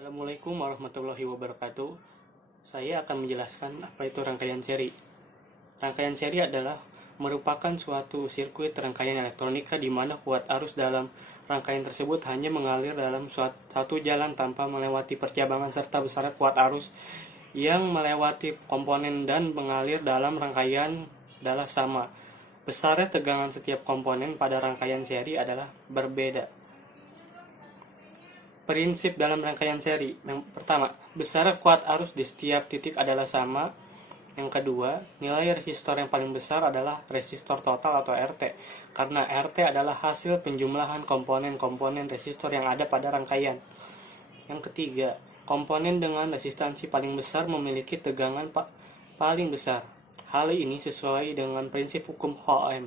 Assalamualaikum warahmatullahi wabarakatuh. Saya akan menjelaskan apa itu rangkaian seri. Rangkaian seri adalah merupakan suatu sirkuit rangkaian elektronika di mana kuat arus dalam rangkaian tersebut hanya mengalir dalam satu jalan tanpa melewati percabangan serta besar kuat arus yang melewati komponen dan mengalir dalam rangkaian adalah sama. Besarnya tegangan setiap komponen pada rangkaian seri adalah berbeda. Prinsip dalam rangkaian seri. Yang pertama, besar kuat arus di setiap titik adalah sama. Yang kedua, nilai resistor yang paling besar adalah resistor total atau RT, karena RT adalah hasil penjumlahan komponen-komponen resistor yang ada pada rangkaian. Yang ketiga, komponen dengan resistansi paling besar memiliki tegangan paling besar. Hal ini sesuai dengan prinsip hukum Ohm.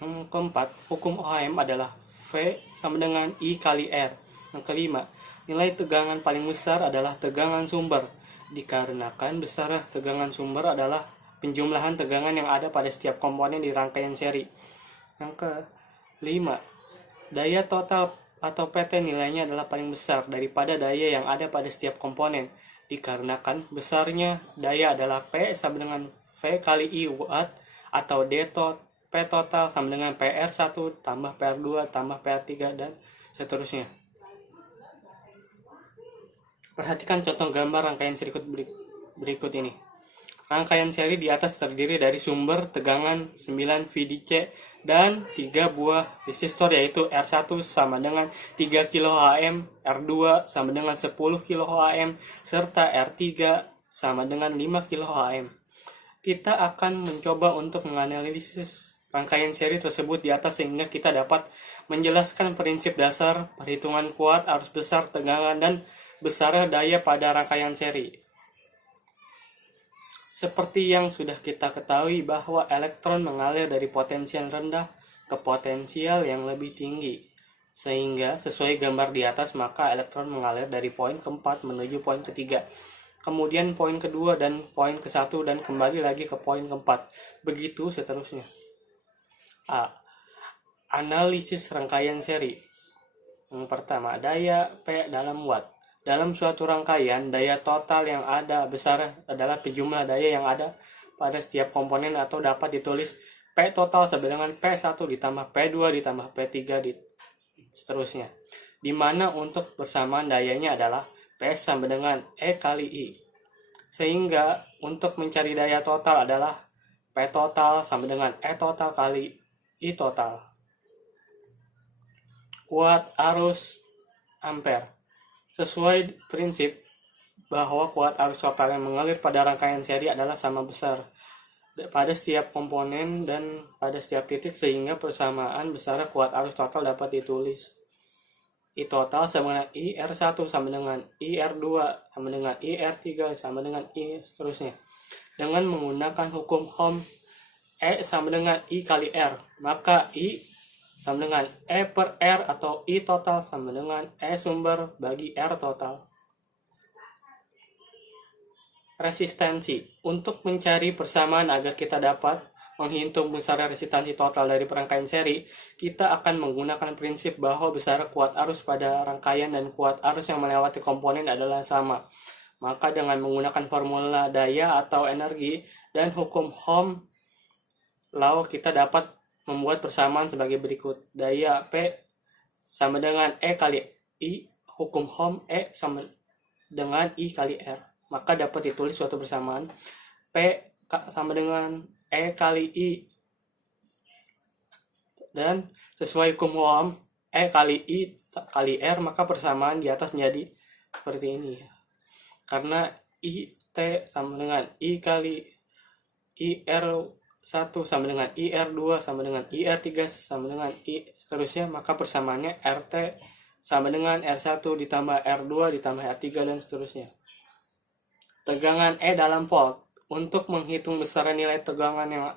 Yang keempat, hukum Ohm adalah V sama dengan I kali R. Yang kelima, nilai tegangan paling besar adalah tegangan sumber, dikarenakan besar tegangan sumber adalah penjumlahan tegangan yang ada pada setiap komponen di rangkaian seri. Yang kelima, daya total atau PT nilainya adalah paling besar daripada daya yang ada pada setiap komponen, dikarenakan besarnya daya adalah P sama dengan V kali I watt atau P total sama dengan PR1 tambah PR2 tambah PR3 dan seterusnya. Perhatikan contoh gambar rangkaian sirkuit berikut ini. Rangkaian seri di atas terdiri dari sumber tegangan 9 VDC dan 3 buah resistor yaitu R1 sama dengan 3 kΩhm, R2 sama dengan 10 kΩhm, serta R3 sama dengan 5 kΩhm. Kita akan mencoba untuk menganalisis rangkaian seri tersebut di atas sehingga kita dapat menjelaskan prinsip dasar perhitungan kuat arus besar tegangan dan besar daya pada rangkaian seri. Seperti yang sudah kita ketahui bahwa elektron mengalir dari potensial rendah ke potensial yang lebih tinggi. Sehingga sesuai gambar di atas maka elektron mengalir dari poin keempat menuju poin ketiga. Kemudian poin kedua dan poin ke-1 dan kembali lagi ke poin keempat. Begitu seterusnya. A. Analisis rangkaian seri. Yang pertama, daya P dalam watt. Dalam suatu rangkaian, daya total yang ada besar adalah jumlah daya yang ada pada setiap komponen atau dapat ditulis P total sama dengan P1 ditambah P2 ditambah P3 seterusnya. Di mana untuk bersamaan dayanya adalah P sama dengan E kali I. Sehingga untuk mencari daya total adalah P total sama dengan E total kali I total. Kuat arus ampere. Sesuai prinsip bahwa kuat arus total yang mengalir pada rangkaian seri adalah sama besar pada setiap komponen dan pada setiap titik sehingga persamaan besar kuat arus total dapat ditulis I total sama dengan IR1 sama dengan IR2 sama dengan IR3 sama dengan I seterusnya. Dengan menggunakan hukum Ohm E sama dengan I kali R, maka I sama dengan E per R atau I total sama dengan E sumber bagi R total. Resistansi. Untuk mencari persamaan agar kita dapat menghitung besar resistansi total dari rangkaian seri, kita akan menggunakan prinsip bahwa besar kuat arus pada rangkaian dan kuat arus yang melewati komponen adalah sama. Maka dengan menggunakan formula daya atau energi dan hukum Ohm law kita dapat membuat persamaan sebagai berikut. Daya P sama dengan E kali I, hukum Ohm E sama dengan I kali R. Maka dapat ditulis suatu persamaan P sama dengan E kali I. Dan sesuai hukum Ohm E kali I kali R, maka persamaan di atas menjadi seperti ini. Karena I T sama dengan I kali IR1 sama dengan IR2 sama dengan IR3 sama dengan I seterusnya, maka persamaannya RT sama dengan R1 ditambah R2 ditambah R3 dan seterusnya. Tegangan E dalam volt. Untuk menghitung besar nilai tegangan yang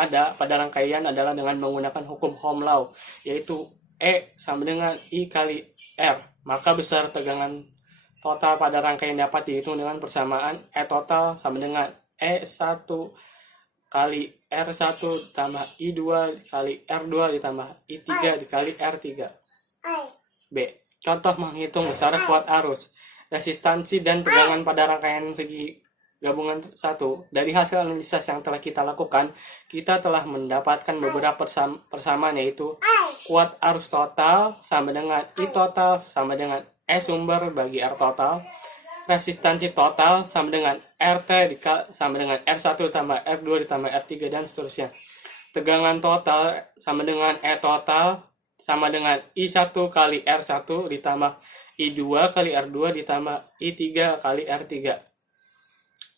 ada pada rangkaian adalah dengan menggunakan hukum Ohm law, yaitu E sama dengan I kali R. Maka besar tegangan total pada rangkaian dapat dihitung dengan persamaan E total sama dengan E1 kali R1 ditambah I2 kali R2 ditambah I3 dikali R3. B. Contoh menghitung besar kuat arus, resistansi, dan tegangan pada rangkaian segi gabungan satu. Dari hasil analisis yang telah kita lakukan, kita telah mendapatkan beberapa persamaan, yaitu kuat arus total sama dengan I total sama dengan E sumber bagi R total, resistansi total sama dengan RT sama dengan R1 ditambah R2 ditambah R3, dan seterusnya. Tegangan total sama dengan E total sama dengan I1 kali R1 ditambah I2 kali R2 ditambah I3 kali R3.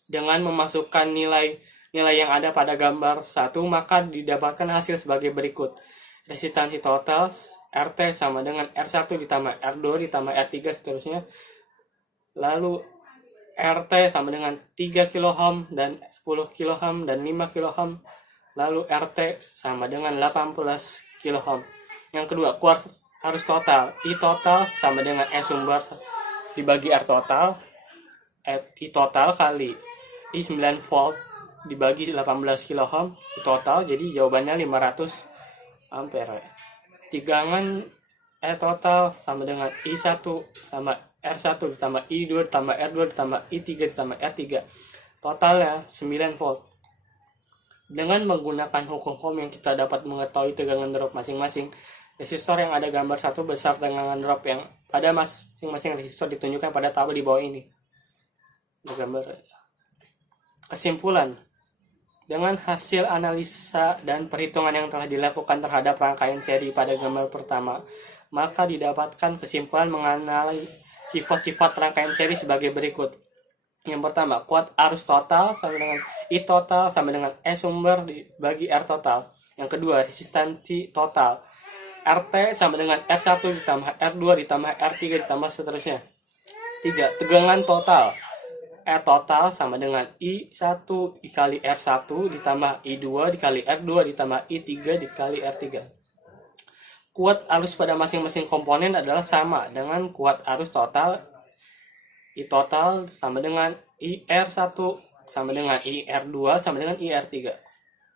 Dengan memasukkan nilai yang ada pada gambar 1, maka didapatkan hasil sebagai berikut. Resistansi total RT sama dengan R1 ditambah R2 ditambah R3, seterusnya. Lalu RT sama dengan 3 kΩ dan 10 kΩ dan 5 kΩ. Lalu RT sama dengan 18 kΩ. Yang kedua, kuat arus total. I total sama dengan E sumber dibagi R total. I total kali I 9 volt dibagi 18 kΩ. I total, jadi jawabannya 500 ampere. Tegangan E total sama dengan I1 sama R1 ditambah I2 ditambah R2 ditambah I3 ditambah R3. Totalnya 9 volt. Dengan menggunakan hukum Ohm yang kita dapat mengetahui tegangan drop masing-masing resistor yang ada gambar 1 besar tegangan drop yang pada masing-masing resistor ditunjukkan pada tabel di bawah ini. Gambar. Kesimpulan, dengan hasil analisa dan perhitungan yang telah dilakukan terhadap rangkaian seri pada gambar pertama, maka didapatkan kesimpulan mengenai sifat-sifat rangkaian seri sebagai berikut. Yang pertama, kuat arus total sama dengan I total sama dengan E sumber dibagi R total. Yang kedua, resistansi total RT sama dengan R1 ditambah R2 ditambah R3 ditambah seterusnya. 3. Tegangan total E total sama dengan I1 dikali R1 ditambah I2 dikali R2 ditambah I3 dikali R3. Kuat arus pada masing-masing komponen adalah sama dengan kuat arus total. I total sama dengan IR1 sama dengan IR2 sama dengan IR3.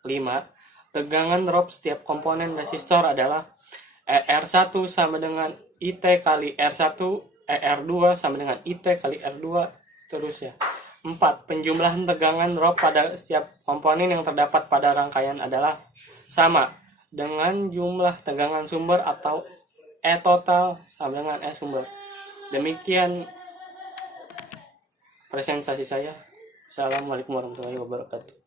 5. Tegangan drop setiap komponen resistor adalah ER1 sama dengan IT kali R1, ER2 sama dengan IT kali R2, terusnya. 4. Penjumlahan tegangan drop pada setiap komponen yang terdapat pada rangkaian adalah sama dengan jumlah tegangan sumber atau E total sama dengan E sumber. Demikian presentasi saya. Assalamualaikum warahmatullahi wabarakatuh.